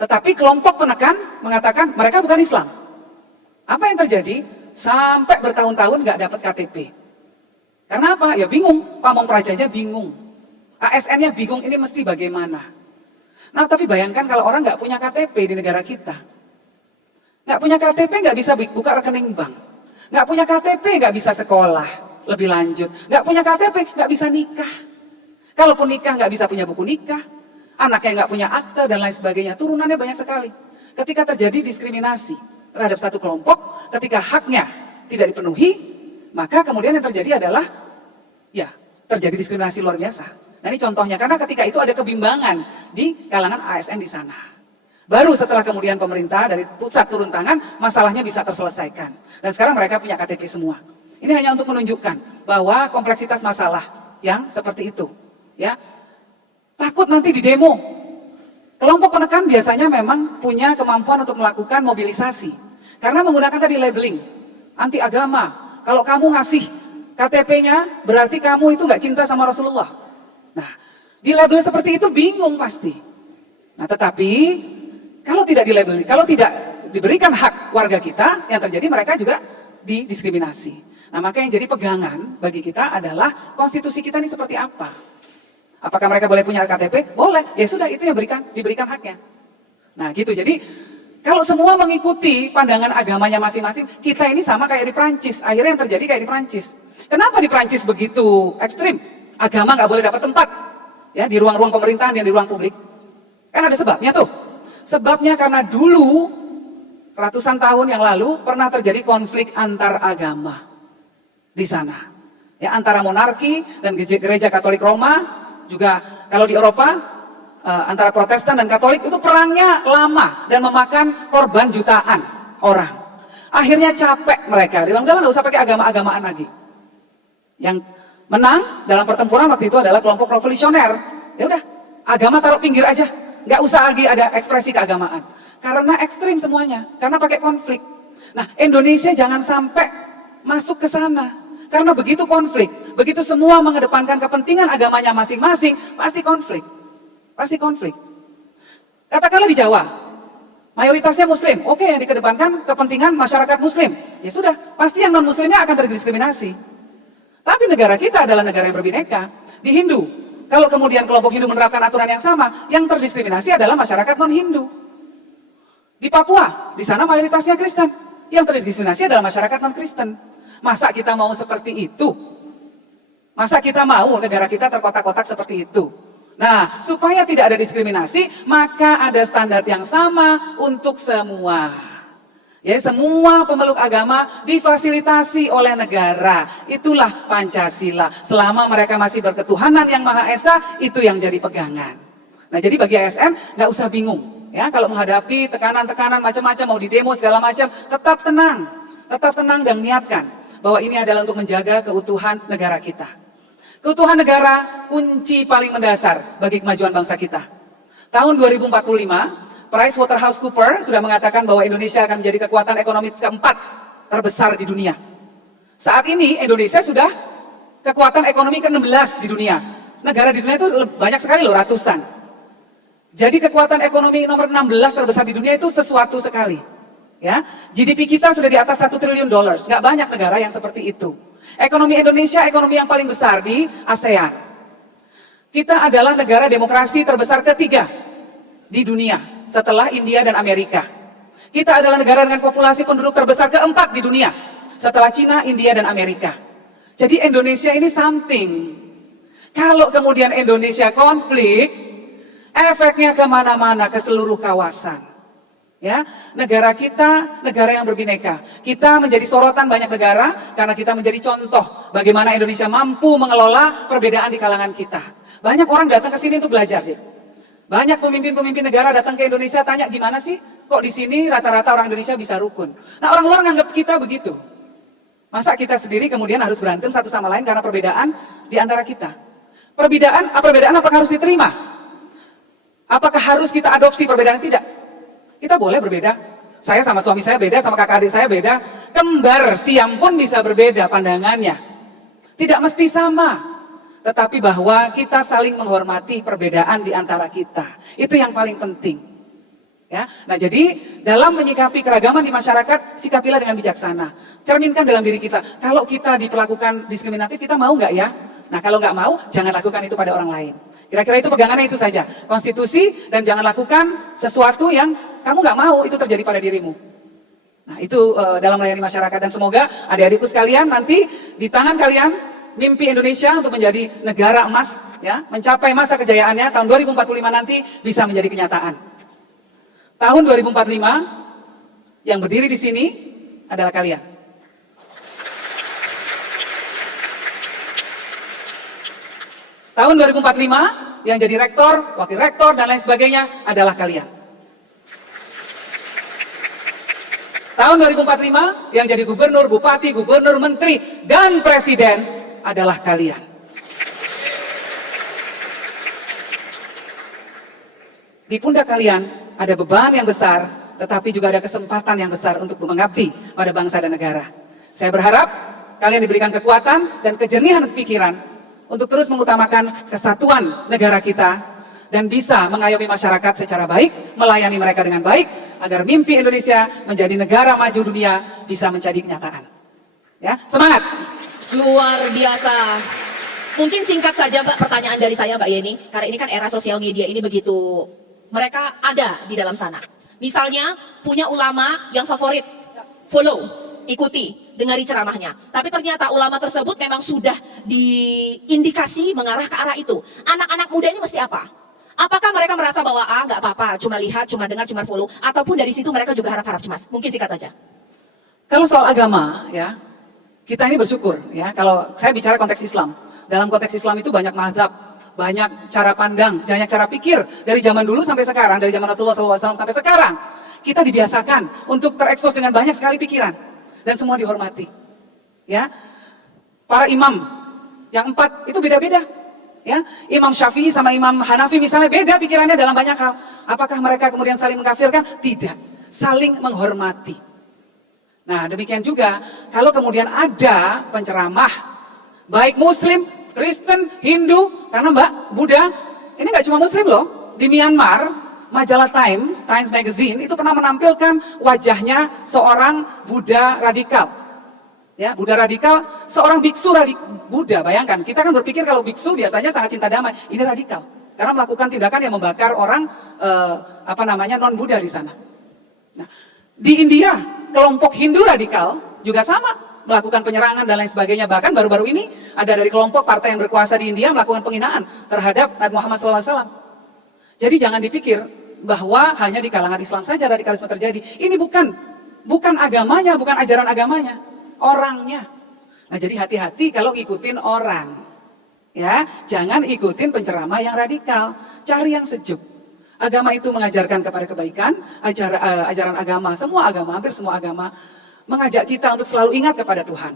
Tetapi kelompok penekan mengatakan mereka bukan Islam. Apa yang terjadi? Sampai bertahun-tahun nggak dapat KTP. Karena apa? Ya bingung, pamong prajanya bingung. ASN-nya bingung, ini mesti bagaimana. Nah tapi bayangkan kalau orang nggak punya KTP di negara kita. Nggak punya KTP nggak bisa buka rekening bank. Nggak punya KTP nggak bisa sekolah lebih lanjut. Nggak punya KTP nggak bisa nikah. Kalaupun nikah nggak bisa punya buku nikah. Anaknya nggak punya akte dan lain sebagainya. Turunannya banyak sekali. Ketika terjadi diskriminasi terhadap satu kelompok, ketika haknya tidak dipenuhi, maka kemudian yang terjadi adalah ya terjadi diskriminasi luar biasa. Nah ini contohnya, karena ketika itu ada kebimbangan di kalangan ASN di sana. Baru setelah kemudian pemerintah dari pusat turun tangan, masalahnya bisa terselesaikan. Dan sekarang mereka punya KTP semua. Ini hanya untuk menunjukkan bahwa kompleksitas masalah yang seperti itu. Ya, takut nanti di demo. Kelompok penekan biasanya memang punya kemampuan untuk melakukan mobilisasi. Karena menggunakan tadi labeling, anti agama. Kalau kamu ngasih KTP-nya, berarti kamu itu nggak cinta sama Rasulullah. Nah, di label seperti itu bingung pasti. Nah, tetapi kalau tidak di label, kalau tidak diberikan hak warga kita, yang terjadi mereka juga didiskriminasi. Nah, maka yang jadi pegangan bagi kita adalah konstitusi kita ini seperti apa. Apakah mereka boleh punya KTP? Boleh. Ya sudah, itu yang diberikan haknya. Nah, gitu. Jadi kalau semua mengikuti pandangan agamanya masing-masing, kita ini sama kayak di Prancis. Akhirnya yang terjadi kayak di Prancis. Kenapa di Prancis begitu ekstrim? Agama nggak boleh dapat tempat ya di ruang-ruang pemerintahan dan di ruang publik. Kan ada sebabnya tuh. Sebabnya karena dulu ratusan tahun yang lalu pernah terjadi konflik antar agama di sana. Ya, antara monarki dan gereja Katolik Roma. Juga kalau di Eropa antara Protestan dan Katolik itu perangnya lama dan memakan korban jutaan orang. Akhirnya capek mereka, bilang-bilang nggak usah pakai agama-agamaan lagi. Yang menang dalam pertempuran waktu itu adalah kelompok revolusioner. Ya udah, agama taruh pinggir aja, nggak usah lagi ada ekspresi keagamaan. Karena ekstrim semuanya, karena pakai konflik. Nah, Indonesia jangan sampai masuk ke sana. Karena begitu konflik, begitu semua mengedepankan kepentingan agamanya masing-masing, pasti konflik. Pasti konflik. Katakanlah di Jawa, mayoritasnya Muslim, oke, yang dikedepankan kepentingan masyarakat Muslim. Ya sudah, pasti yang non-Muslimnya akan terdiskriminasi. Tapi negara kita adalah negara yang berbineka. Di Hindu, kalau kemudian kelompok Hindu menerapkan aturan yang sama, yang terdiskriminasi adalah masyarakat non-Hindu. Di Papua, di sana mayoritasnya Kristen, yang terdiskriminasi adalah masyarakat non-Kristen. Masa kita mau seperti itu? Masa kita mau negara kita terkotak-kotak seperti itu? Nah, supaya tidak ada diskriminasi, maka ada standar yang sama untuk semua. Ya, semua pemeluk agama difasilitasi oleh negara. Itulah Pancasila. Selama mereka masih berketuhanan yang Maha Esa, itu yang jadi pegangan. Nah, jadi bagi ASN nggak usah bingung. Ya, kalau menghadapi tekanan-tekanan macam-macam, mau di demo segala macam, tetap tenang dan niatkan bahwa ini adalah untuk menjaga keutuhan negara kita. Keutuhan negara kunci paling mendasar bagi kemajuan bangsa kita. Tahun 2045, PricewaterhouseCoopers sudah mengatakan bahwa Indonesia akan menjadi kekuatan ekonomi keempat terbesar di dunia. Saat ini Indonesia sudah kekuatan ekonomi ke-16 di dunia. Negara di dunia itu banyak sekali loh, ratusan. Jadi kekuatan ekonomi nomor 16 terbesar di dunia itu sesuatu sekali. Ya, GDP kita sudah di atas $1 triliun. Nggak banyak negara yang seperti itu. Ekonomi Indonesia ekonomi yang paling besar di ASEAN. Kita adalah negara demokrasi terbesar ketiga di dunia setelah India dan Amerika. Kita adalah negara dengan populasi penduduk terbesar keempat di dunia, setelah Cina, India, dan Amerika. Jadi Indonesia ini something. Kalau kemudian Indonesia konflik, efeknya kemana-mana, ke seluruh kawasan. Ya, negara kita negara yang berbineka. Kita menjadi sorotan banyak negara karena kita menjadi contoh bagaimana Indonesia mampu mengelola perbedaan di kalangan kita. Banyak orang datang ke sini untuk belajar deh. Banyak pemimpin-pemimpin negara datang ke Indonesia tanya gimana sih kok di sini rata-rata orang Indonesia bisa rukun. Nah, orang luar nganggap kita begitu. Masa kita sendiri kemudian harus berantem satu sama lain karena perbedaan di antara kita. Perbedaan apakah harus diterima? Apakah harus kita adopsi perbedaan? Tidak. Kita boleh berbeda. Saya sama suami saya beda, sama kakak adik saya beda. Kembar siam pun bisa berbeda pandangannya. Tidak mesti sama. Tetapi bahwa kita saling menghormati perbedaan di antara kita. Itu yang paling penting. Ya. Nah, jadi dalam menyikapi keragaman di masyarakat, sikapilah dengan bijaksana. Cerminkan dalam diri kita. Kalau kita diperlakukan diskriminatif, kita mau nggak ya? Nah, kalau nggak mau, jangan lakukan itu pada orang lain. Kira-kira itu pegangannya itu saja. Konstitusi, dan jangan lakukan sesuatu yang kamu nggak mau itu terjadi pada dirimu. Nah, itu dalam melayani masyarakat. Dan semoga adik-adikku sekalian nanti di tangan kalian mimpi Indonesia untuk menjadi negara emas, ya, mencapai masa kejayaannya tahun 2045 nanti bisa menjadi kenyataan. Tahun 2045 yang berdiri di sini adalah kalian. Tahun 2045 yang jadi rektor, wakil rektor, dan lain sebagainya adalah kalian. Tahun 2045 yang jadi gubernur, bupati, gubernur, menteri, dan presiden adalah kalian. Di pundak kalian ada beban yang besar, tetapi juga ada kesempatan yang besar untuk mengabdi pada bangsa dan negara. Saya berharap kalian diberikan kekuatan dan kejernihan pikiran untuk terus mengutamakan kesatuan negara kita dan bisa mengayomi masyarakat secara baik, melayani mereka dengan baik, agar mimpi Indonesia menjadi negara maju dunia bisa menjadi kenyataan. Ya, semangat! Luar biasa. Mungkin singkat saja Mbak pertanyaan dari saya Mbak Yeni, karena ini kan era sosial media ini begitu, mereka ada di dalam sana. Misalnya punya ulama yang favorit, follow, ikuti, dengari ceramahnya. Tapi ternyata ulama tersebut memang sudah diindikasi mengarah ke arah itu. Anak-anak muda ini mesti apa? Apakah mereka merasa bahwa nggak apa-apa, cuma lihat, cuma dengar, cuma follow, ataupun dari situ mereka juga harap-harap cemas? Mungkin singkat saja. Kalau soal agama, ya, kita ini bersyukur, ya. Kalau saya bicara konteks Islam, dalam konteks Islam itu banyak mazhab, banyak cara pandang, banyak cara pikir dari zaman dulu sampai sekarang, dari zaman Rasulullah SAW sampai sekarang, kita dibiasakan untuk terekspos dengan banyak sekali pikiran. Dan semua dihormati, ya. Para imam yang 4 itu beda-beda, ya. Imam Syafi'i sama Imam Hanafi misalnya beda pikirannya dalam banyak hal. Apakah mereka kemudian saling mengkafirkan? Tidak, saling menghormati. Nah, demikian juga kalau kemudian ada penceramah, baik Muslim, Kristen, Hindu, karena Mbak Buddha ini nggak cuma Muslim loh. Di Myanmar, majalah Times Magazine itu pernah menampilkan wajahnya seorang Buddha radikal. Ya, Buddha radikal, seorang biksu Buddha, bayangkan. Kita kan berpikir kalau biksu biasanya sangat cinta damai. Ini radikal. Karena melakukan tindakan yang membakar orang non-Buddha di sana. Nah, di India, kelompok Hindu radikal juga sama, melakukan penyerangan dan lain sebagainya. Bahkan baru-baru ini ada dari kelompok partai yang berkuasa di India melakukan penghinaan terhadap Nabi Muhammad SAW. Jadi jangan dipikir bahwa hanya di kalangan Islam saja radikalisme terjadi. Ini bukan agamanya, bukan ajaran agamanya, orangnya. Nah, jadi hati-hati kalau ngikutin orang. Ya, jangan ikutin penceramah yang radikal. Cari yang sejuk. Agama itu mengajarkan kepada kebaikan, ajaran agama, hampir semua agama mengajak kita untuk selalu ingat kepada Tuhan.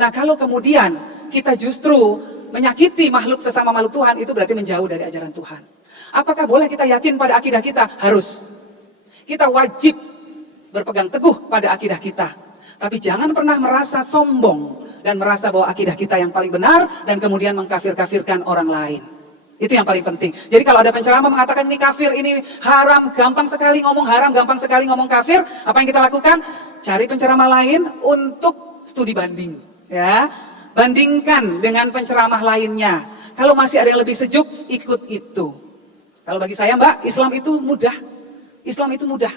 Nah, kalau kemudian kita justru menyakiti sesama makhluk Tuhan, itu berarti menjauh dari ajaran Tuhan. Apakah boleh kita yakin pada akidah kita? Harus. Kita wajib berpegang teguh pada akidah kita. Tapi jangan pernah merasa sombong dan merasa bahwa akidah kita yang paling benar dan kemudian mengkafir-kafirkan orang lain. Itu yang paling penting. Jadi kalau ada penceramah mengatakan ini kafir, ini haram, gampang sekali ngomong haram, gampang sekali ngomong kafir, apa yang kita lakukan? Cari penceramah lain untuk studi banding. Ya, bandingkan dengan penceramah lainnya. Kalau masih ada yang lebih sejuk, ikut itu. Kalau bagi saya Mbak, Islam itu mudah. Islam itu mudah.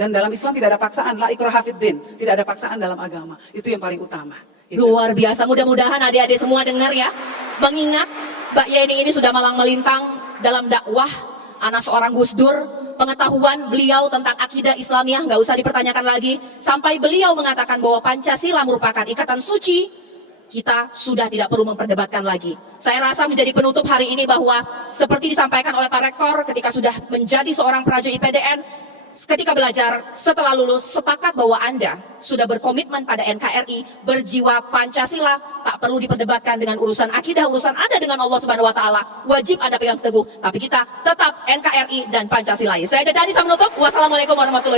Dan dalam Islam tidak ada paksaan, la ikraha fiddin, tidak ada paksaan dalam agama. Itu yang paling utama. Gitu. Luar biasa, mudah-mudahan adik-adik semua dengar ya. Mengingat Mbak Yeni ini sudah malang melintang dalam dakwah, anak seorang Gus Dur, pengetahuan beliau tentang akidah Islamiyah nggak usah dipertanyakan lagi. Sampai beliau mengatakan bahwa Pancasila merupakan ikatan suci, kita sudah tidak perlu memperdebatkan lagi. Saya rasa menjadi penutup hari ini bahwa seperti disampaikan oleh Pak Rektor ketika sudah menjadi seorang praja IPDN, ketika belajar, setelah lulus, sepakat bahwa Anda sudah berkomitmen pada NKRI, berjiwa Pancasila, tak perlu diperdebatkan dengan urusan akidah, urusan Anda dengan Allah Subhanahu wa Ta'ala. Wajib Anda pegang teguh, tapi kita tetap NKRI dan Pancasila. Saya Caca Anissa menutup. Wassalamualaikum warahmatullahi wabarakatuh.